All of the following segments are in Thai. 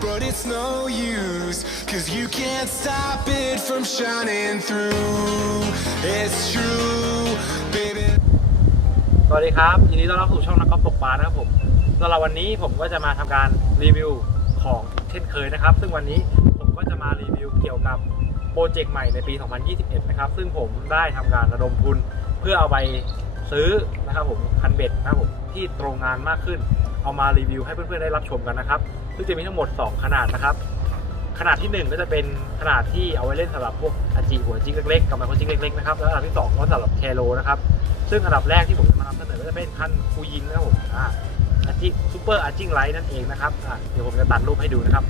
but it's no use. Cause you can't stop it from shining through. It's true, baby. สวัสดีครับยินดีต้อนรับสู่ช่องนักกอล์ฟตกปลานะครับผมสำหรับวันนี้ผมก็จะมาทำการรีวิวของเช่นเคยนะครับ ซึ่งวันนี้ผมก็จะมารีวิวเกี่ยวกับโปรเจกต์ใหม่ในปี 2021 นะครับ ซึ่งผมได้ทำการระดมทุนเพื่อเอาไป ซื้อนะครับผมคันเบ็ดนะครับผมที่ตรงงานมากขึ้น เอามารีวิวให้เพื่อนๆได้รับชมกันนะครับซึ่งจะมีทั้งหมด 2 ขนาดนะครับ ขนาดที่ 1 ก็จะเป็นขนาดที่เอาไว้เล่นสำหรับพวกอาจิหัวจิกเล็กๆกับไมโครจิกเล็กๆนะครับแล้วขนาดที่ 2 ก็สำหรับแคโรนะครับซึ่งอันดับแรกที่ผมจะมานำเสนอก็จะเป็นคันฟูยินนะครับผมอาจิซูเปอร์อาจิงไลท์นั่นเองนะครับเดี๋ยวผมจะตัดรูปให้ดูนะครับ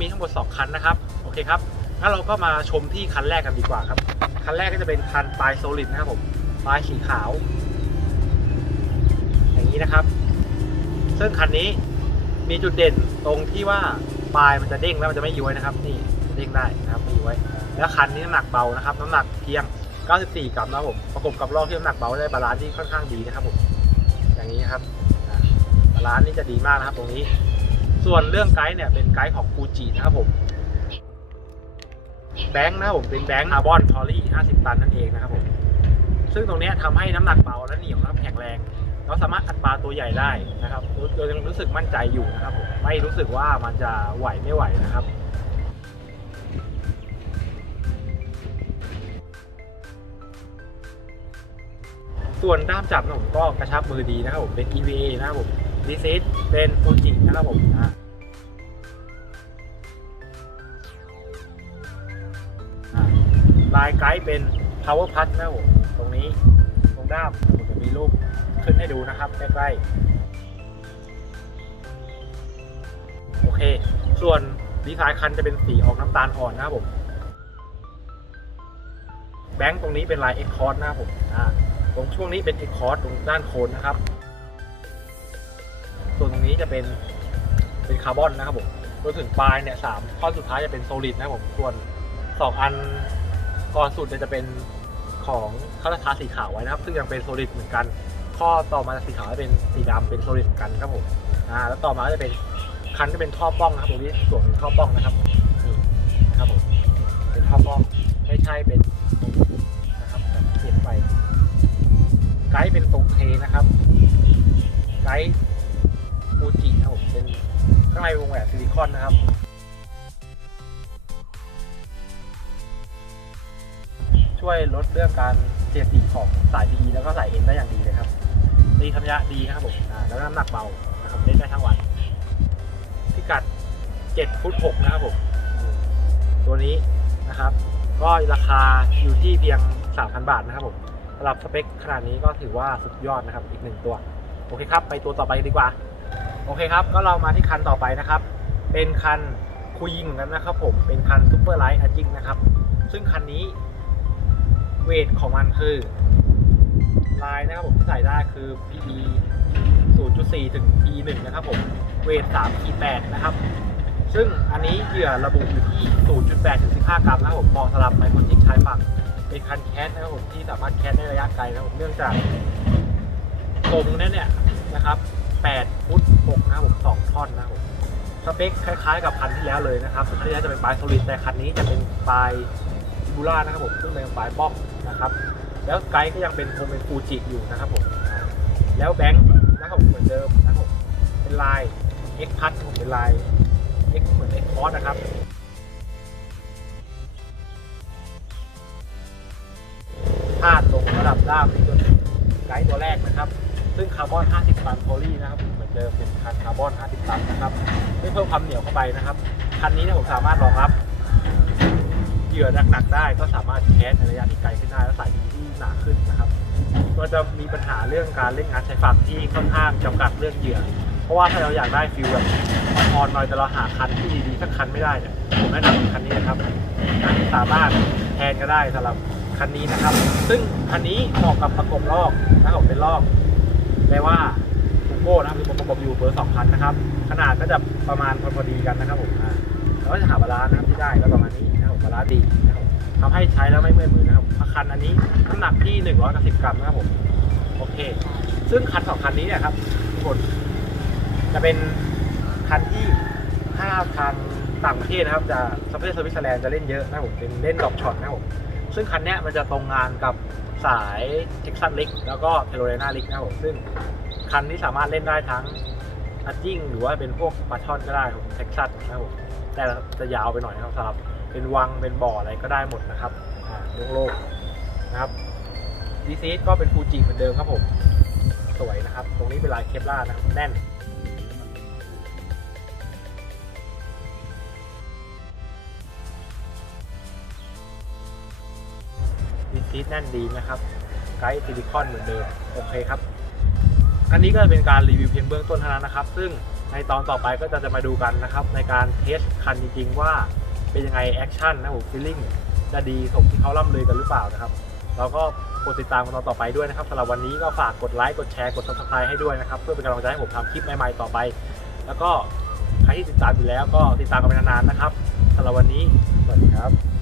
มีทั้งหมด 2 คันนะครับ โอเคครับ งั้นเราก็มาชมที่คันแรกกันดีกว่าครับ คันแรกก็จะเป็นคันปลายโซลิดนะครับผมปลายสีขาว อย่างนี้นะครับ ซึ่งคันนี้มีจุดเด่นตรงที่ว่าปลายมันจะเด้งแล้วมันจะไม่ย้วยนะครับ นี่เด้งได้นะครับไม่ย้วย แล้วคันนี้น้ำหนักเบานะครับ น้ำหนักเพียง 94 กรัมนะครับผม ประกบกับรอบที่น้ำหนักเบาได้บาลานซ์ที่ค่อนข้างดีนะครับผม อย่างนี้ครับบาลานซ์นี่จะดีมากนะครับตรงนี้ ส่วนเรื่องไกด์เนี่ยเป็นไกด์ของฟูจินะครับผมแบงค์นะครับผมเป็นแบงค์คาร์บอนทอรี่ 50 ตันนั่นเองนะครับผมซึ่งตรงนี้ยทำให้น้ำหนักเบาและเหนียวนะแข็งแรงเราสามารถอัดปลาตัวใหญ่ได้นะครับโดยยังรู้สึกมั่นใจอยู่นะครับผมไม่รู้สึกว่ามันจะไหวไม่ไหวนะครับส่วนด้ามจับนะผมก็กระชับมือดีนะครับผมเป็น EVA นะครับผม ดีซิสเป็นฟูจินะครับผมอะลายไกด์เป็น power plus นะครับผมตรงนี้ตรงด้ามผมจะมีรูปขึ้นให้ดูนะครับ ใกล้ๆ โอเค ส่วนดีไซน์คันจะเป็นสีออกน้ำตาลอ่อนนะครับผมแบงค์ตรงนี้เป็นลาย X c o r d นะครับผมตรงช่วงนี้เป็น X c o r d ตรงด้านโคนนะครับ ส่วนตรงนี้จะเป็นเป็นคาร์บอนนะครับผมรวมถึงปลายเนี่ยสามข้อสุดท้ายจะเป็นโซลิดนะครับผมส่วนสองอันก่อนสุดเนี่ยจะเป็นของข้าราชกาสีขาวไว้นะครับ ซึ่งยังเป็นโซลิดเหมือนกัน ข้อต่อมาจากสีขาวเป็นสีดำเป็นโซลิดเหมือนกันครับผมอ่าแล้วต่อมาก็จะเป็นคันที่เป็นท่อป้องนะครับตรงนี้ส่วนเป็นท่อป้องนะครับครับผม คอนนะครับ ช่วยลดเรื่องการเสียดสีของสาย PE แล้วก็สาย N ได้อย่างดีเลยครับตีทำยะดีครับผมแล้วน้ำหนักเบานะครับเล่นได้ทั้งวัน พิกัด7ฟุต6นะครับผม ตัวนี้นะครับ ก็ราคาอยู่ที่เพียง 3,000 บาทนะครับผมสำหรับสเปคขนาดนี้ก็ถือว่าสุดยอดนะครับอีกหนึ่งตัว โอเคครับ ไปตัวต่อไปดีกว่า โอเคครับ ก็เรามาที่คันต่อไปนะครับ เป็นคันคุยยิงเหมือนกันนะครับผมเป็นคันซูเปอร์ไลท์อาจิงนะครับ ซึ่งคันนี้เวทของมันคือลายนะครับผมที่ใส่ได้คือ PE 0.4 ถึง PE 1นะครับผมเวท3ขีด8นะครับ ซึ่งอันนี้เหยื่อระบุอยู่ที่ 0.8 ถึง 15 กรัมนะครับผมมาะสำหรับไมโครจิกชายฝั่งเป็นคันแคสนะครับผมที่สามารถแคสได้ระยะไกลนะครับผมเนื่องจากตรงนั้นเนี่ยนะครับ 8 ฟุต 6 นะครับผม 2 ท่อนนะครับผม เปคคล้ายๆกับคันที่แล้วเลยนะครับคันที่แล้วจะเป็นปลายโซลิดแต่คันนี้จะเป็นปลายบูล่านะครับผมซึ่งเป็นปลายป้อมนะครับ แล้วไกด์ก็ยังเป็นคงเป็นฟูจิอยู่นะครับผมแล้วแบงค์นะครับผมเหมือนเดิมนะครับผมเป็นลาย X พัดผมเป็นลาย X เหมือน X คอร์สนะครับพาดลงระดับด้ามที่ตัวไกด์ตัวแรกนะครับ ซึ่งคาร์บอน 50 ตันโพลีนะครับ เดิมเป็นคันคาร์บอน 50 ตันนะครับเพื่อเพิ่มความเหนียวเข้าไปนะครับ คันนี้เนี่ยผมสามารถรองรับเหยื่อหนักๆได้ ก็สามารถแคสในระยะที่ไกลขึ้นได้และสายที่หนาขึ้นนะครับก็จะมีปัญหาเรื่องการเล่นงานชายฝั่งที่ค่อนข้างจำกัดเรื่องเหยื่อ เพราะว่าถ้าเราอยากได้ฟิลแบบอ่อนๆหน่อยแต่เราหาคันที่ดีๆสักคันไม่ได้เนี่ยผมแนะนำคันนี้นะครับนะสามารถแทนก็ได้สำหรับคันนี้นะครับ ซึ่งคันนี้เหมาะกับประกบลอกนะครับเป็นลอกเรียกว่า โก้นะครับคือประกบอยู่เบอร์2,000นะครับ ขนาดก็จะประมาณพอดีกันนะครับผมอ่าเราก็จะหาบาลานซ์นะครับที่ได้ก็ประมาณนี้นะครับบาลานซ์ดีนะครับทำให้ใช้แล้วไม่เมื่อยมือนะครับคันอันนี้น้ำหนักที่110กรัมนะครับผมโอเค ซึ่งคันสองคันนี้เนี่ยครับทุกคนจะเป็นคันที่ถ้าทางต่างประเทศนะครับ จะสเปซสวิตเซอร์แลนด์จะเล่นเยอะนะครับผมเป็นเล่นดอกช็อตนะครับผมซึ่งคันเนี้ยมันจะตรงงานกับสายเท็กซัสลิกแล้วก็แคโรไลนาลิกนะครับผมซึ่ง คันนี้สามารถเล่นได้ทั้งอัดจิ้งหรือว่าเป็นพวกปลาช่อนก็ได้ครับเท็กซัสนะครับผมแต่จะยาวไปหน่อยนะครับสำหรับเป็นวังเป็นบ่ออะไรก็ได้หมดนะครับอ่าโล่งๆนะครับดีซีก็เป็นฟูจิเหมือนเดิมครับผมสวยนะครับ ตรงนี้เป็นลายเคปล่านะครับแน่นดีซีดแน่นดีนะครับ ไกด์ซิลิคอนเหมือนเดิม โอเคครับ อันนี้ก็จะเป็นการรีวิวเพียงเบื้องต้นเท่านั้นนะครับ ซึ่งในตอนต่อไปก็จะจะมาดูกันนะครับ ในการเทสคันจริงๆว่าเป็นยังไงแอคชั่นนะผมฟีลลิ่งจะดีสมที่เขาล่ำลือกันหรือเปล่านะครับเราก็กดติดตามกันตอนต่อไปด้วยนะครับสำหรับวันนี้ก็ฝากกดไลค์กดแชร์กด subscribe ให้ด้วยนะครับ เพื่อเป็นกำลังใจให้ผมทำคลิปใหม่ๆต่อไป แล้วก็ใครที่ติดตามอยู่แล้วก็ติดตามกันไปนานๆนะครับสำหรับวันนี้สวัสดีครับ